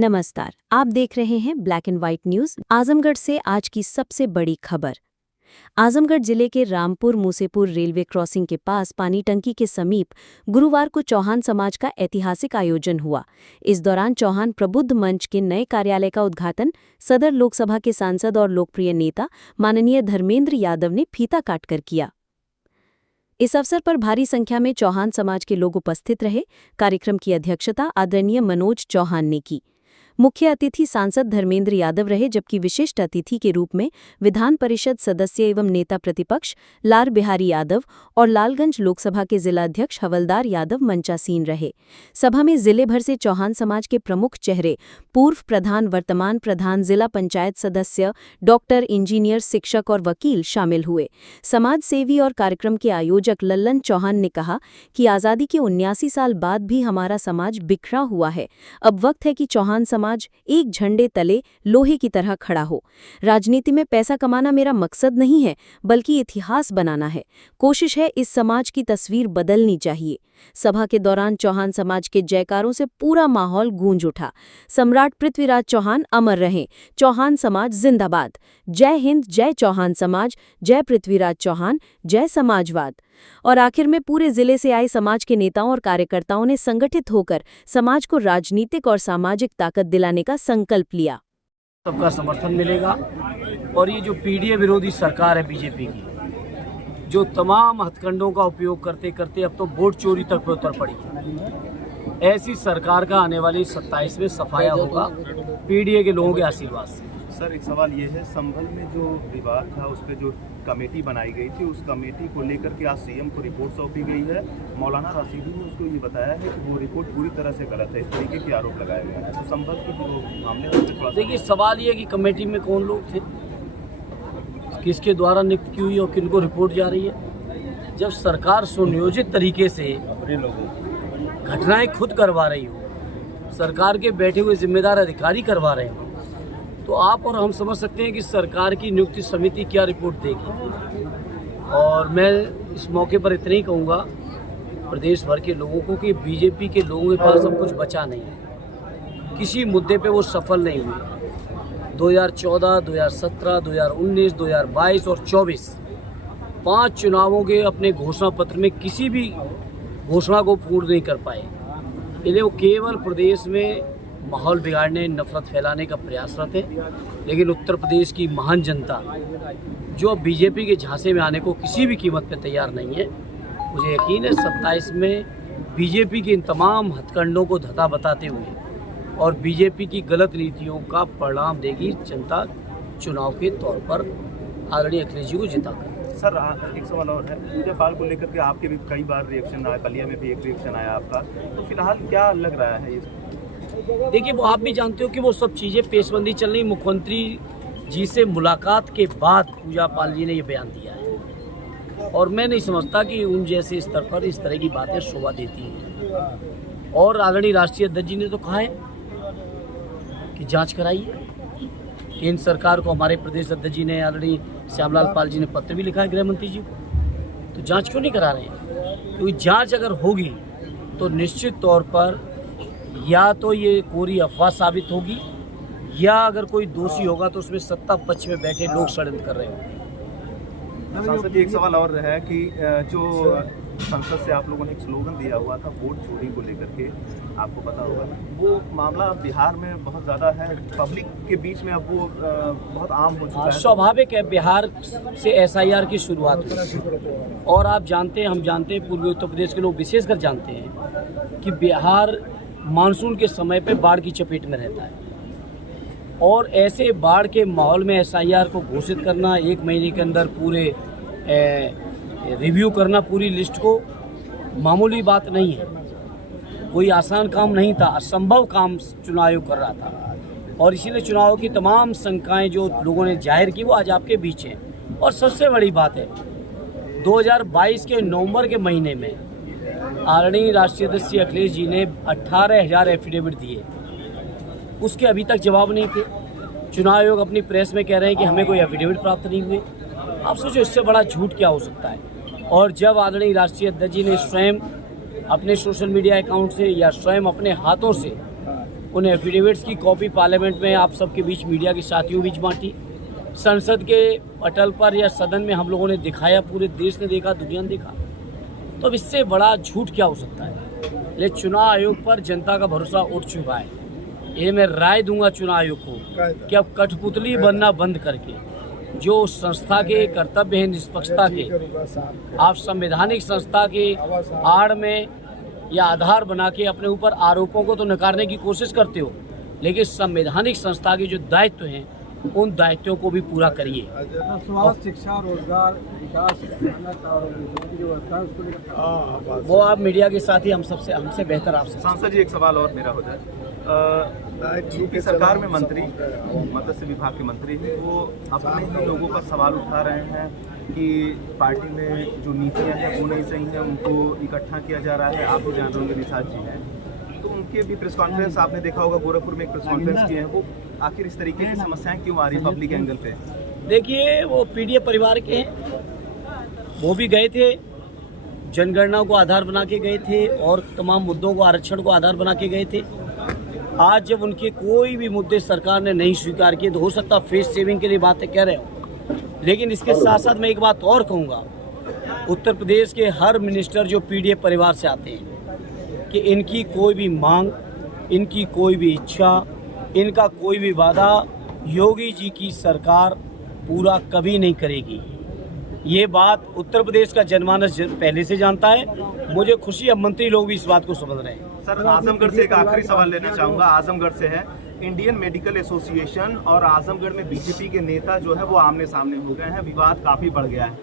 नमस्कार, आप देख रहे हैं black and white news. Azamgarh से आज की सबसे बड़ी खबर। आजमगढ़ जिले के रामपुर मूसेपुर रेलवे क्रॉसिंग के पास पानी टंकी के समीप गुरुवार को चौहान समाज का ऐतिहासिक आयोजन हुआ। इस दौरान चौहान प्रबुद्ध मंच के नए कार्यालय का उद्घाटन सदर लोकसभा के सांसद और लोकप्रिय नेता माननीय धर्मेंद्र यादव ने फीता काटकर किया। इस अवसर पर भारी संख्या में चौहान समाज के लोग उपस्थित रहे। कार्यक्रम की अध्यक्षता आदरणीय मनोज चौहान ने की। मुख्य अतिथि सांसद धर्मेंद्र यादव रहे, जबकि विशिष्ट अतिथि के रूप में विधान परिषद सदस्य एवं नेता प्रतिपक्ष लाल बिहारी यादव और लालगंज लोकसभा के जिलाध्यक्ष हवलदार यादव मंचासीन रहे। सभा में जिले भर से चौहान समाज के प्रमुख चेहरे, पूर्व प्रधान, वर्तमान प्रधान, जिला पंचायत सदस्य, डॉक्टर, इंजीनियर, शिक्षक और वकील शामिल हुए। समाज सेवी और कार्यक्रम के आयोजक लल्लन चौहान ने कहा कि आज़ादी के 79 साल बाद भी हमारा समाज बिखरा हुआ है। अब वक्त है कि चौहान समाज एक झंडे तले लोहे की तरह खड़ा हो। राजनीति में पैसा कमाना मेरा मकसद नहीं है, बल्कि इतिहास बनाना है। कोशिश है इस समाज की तस्वीर बदलनी चाहिए। सभा के दौरान चौहान समाज के जयकारों से पूरा माहौल गूंज उठा। सम्राट पृथ्वीराज चौहान अमर रहें, चौहान समाज जिंदाबाद, जय हिंद, जय चौहान समाज, जय पृथ्वीराज चौहान, जय समाजवाद। और आखिर में पूरे जिले से आए समाज के नेताओं और कार्यकर्ताओं ने संगठित होकर समाज को राजनीतिक और सामाजिक ताकत दिलाने का संकल्प लिया। सबका समर्थन मिलेगा और ये जो पीडीए विरोधी सरकार है बीजेपी की, जो तमाम हथकंडों का उपयोग करते करते अब तो वोट चोरी तक पे उतर पड़ी है, ऐसी सरकार का आने वाली 27 में सफाया होगा पीडीए के लोगों के आशीर्वाद से। सर, एक सवाल ये है, संभल में जो विवाद था उस पर जो कमेटी बनाई गई थी, उस कमेटी को लेकर के आज सीएम को रिपोर्ट सौंपी गई है। मौलाना रशीदी ने उसको ये बताया है कि वो रिपोर्ट पूरी तरह से गलत है, इस तरीके के आरोप लगाए गए हैं। तो संभल के जो मामले, देखिए, सवाल ये कि कमेटी में कौन लोग थे, किसके द्वारा नियुक्त की हुई और किनको रिपोर्ट जा रही है। जब सरकार सुनियोजित तरीके से घटनाएं खुद करवा रही हो, सरकार के बैठे हुए जिम्मेदार अधिकारी करवा रहे हो, तो आप और हम समझ सकते हैं कि सरकार की नियुक्ति समिति क्या रिपोर्ट देगी। और मैं इस मौके पर इतना ही कहूँगा प्रदेश भर के लोगों को कि बीजेपी के लोगों के पास अब कुछ बचा नहीं है। किसी मुद्दे पे वो सफल नहीं हुए। 2014, 2017, 2019, 2022 और 24 5 चुनावों के अपने घोषणा पत्र में किसी भी घोषणा को पूर्ण नहीं कर पाए। इसलिए वो केवल प्रदेश में माहौल बिगाड़ने, नफरत फैलाने का प्रयासरत है। लेकिन उत्तर प्रदेश की महान जनता जो बीजेपी के झांसे में आने को किसी भी कीमत पर तैयार नहीं है, मुझे यकीन है 27 में बीजेपी के इन तमाम हथकंडों को धता बताते हुए और बीजेपी की गलत नीतियों का परिणाम देगी जनता चुनाव के तौर पर आदरणीय अखिलेश जी को जिताकर। सर, एक सवाल और है, पूजा पाल को लेकर के आपके भी कई बार रिएक्शन आया, बलिया में भी एक रिएक्शन आया आपका, तो फिलहाल क्या लग रहा है? देखिए, वो आप भी जानते हो कि वो सब चीज़ें पेशबंदी चल रही। मुख्यमंत्री जी से मुलाकात के बाद पूजा पाल जी ने ये बयान दिया है और मैं नहीं समझता कि उन जैसे स्तर पर इस तरह की बातें शोभा देती हैं। और आदरणीय राष्ट्रीय अध्यक्ष जी ने तो कहा है कि जांच कराइए। केंद्र सरकार को हमारे प्रदेश अध्यक्ष जी ने, आदरणीय श्यामलाल पाल जी ने पत्र भी लिखा है गृह मंत्री जी को। तो जांच क्यों नहीं करा रहे हैं? क्योंकि जांच अगर होगी तो निश्चित तौर पर या तो ये कोरी अफवाह साबित होगी, या अगर कोई दोषी होगा तो उसमें सत्ता पक्ष में बैठे लोग षड्यंत्र कर रहे होंगे। सांसद जी, एक सवाल और है कि जो संसद से आप लोगों ने एक स्लोगन दिया हुआ था वोट चोरी को लेकर के, आपको पता होगा, वो मामला बिहार में बहुत ज़्यादा है, पब्लिक के बीच में अब वो बहुत आम हो चुका है। स्वाभाविक है, बिहार से SIR की शुरुआत हुई और आप जानते हैं, हम जानते हैं, पूर्वी उत्तर प्रदेश के लोग विशेषकर जानते हैं कि बिहार मानसून के समय पे बाढ़ की चपेट में रहता है और ऐसे बाढ़ के माहौल में SIR को घोषित करना, 1 महीने के अंदर पूरे रिव्यू करना पूरी लिस्ट को, मामूली बात नहीं है। कोई आसान काम नहीं था, असंभव काम चुनाव आयोग कर रहा था और इसीलिए चुनाव की तमाम शंकाएं जो लोगों ने जाहिर की वो आज आपके बीच हैं। और सबसे बड़ी बात है, 2022 के नवंबर के महीने में आदरणीय राष्ट्रीय अध्यक्ष अखिलेश जी ने 18,000 एफिडेविट दिए, उसके अभी तक जवाब नहीं थे। चुनाव आयोग अपनी प्रेस में कह रहे हैं कि हमें कोई एफिडेविट प्राप्त नहीं हुए। आप सोचो, इससे बड़ा झूठ क्या हो सकता है? और जब आदरणीय राष्ट्रीय अध्यक्ष जी ने स्वयं अपने सोशल मीडिया अकाउंट से या स्वयं अपने हाथों से उन एफिडेविट्स की कॉपी पार्लियामेंट में आप सबके बीच, मीडिया के साथियों बीच बांटी। संसद के पटल पर या सदन में हम लोगों ने दिखाया, पूरे देश ने देखा, दुनिया ने देखा। तो अब इससे बड़ा झूठ क्या हो सकता है? लेकिन चुनाव आयोग पर जनता का भरोसा उठ चुका है। ये मैं राय दूंगा चुनाव आयोग को कि अब कठपुतली बनना बंद करके जो संस्था के कर्तव्य हैं निष्पक्षता के, आप संवैधानिक संस्था के आड़ में या आधार बना के अपने ऊपर आरोपों को तो नकारने की कोशिश करते हो, लेकिन संवैधानिक संस्था के जो दायित्व हैं उन दायित्वों को भी पूरा करिए। स्वास्थ्य, शिक्षा, रोजगार, विकास, और जो व्यवस्था है उसको लेकर वो आप मीडिया के साथ ही हमसे बेहतर आपसे। सांसद जी, एक सवाल और मेरा हो जाए। यूपी सरकार में मंत्री, मत्स्य विभाग के मंत्री हैं, वो अपने ही लोगों पर सवाल उठा रहे हैं कि पार्टी में जो नीतियां हैं वो नहीं सही हैं, उनको इकट्ठा किया जा रहा है। आप भी जान रहे होंगे, निषाद जी हैं, तो उनके भी प्रेस कॉन्फ्रेंस आपने देखा होगा, गोरखपुर में एक प्रेस कॉन्फ्रेंस किए हैं। वो आखिर इस तरीके की समस्याएं क्यों आ रही है पब्लिक एंगल पे? देखिए, वो पीडीए परिवार के हैं, वो भी गए थे, जनगणना को आधार बना के गए थे और तमाम मुद्दों को, आरक्षण को आधार बना के गए थे। आज जब उनके कोई भी मुद्दे सरकार ने नहीं स्वीकार किए, तो हो सकता फेस सेविंग के लिए बातें कह रहे हो, लेकिन इसके साथ साथ मैं एक बात और कहूँगा, उत्तर प्रदेश के हर मिनिस्टर जो पीडीए परिवार से आते हैं, कि इनकी कोई भी मांग, इनकी कोई भी इच्छा, इनका कोई भी वादा योगी जी की सरकार पूरा कभी नहीं करेगी। ये बात उत्तर प्रदेश का जनमानस पहले से जानता है। मुझे खुशी है मंत्री लोग भी इस बात को समझ रहे हैं। सर, आजमगढ़ से एक आखिरी सवाल लेना चाहूँगा। आजमगढ़ से है, इंडियन मेडिकल एसोसिएशन और आजमगढ़ में बीजेपी के नेता जो है वो आमने सामने हो गए हैं, विवाद काफ़ी बढ़ गया है।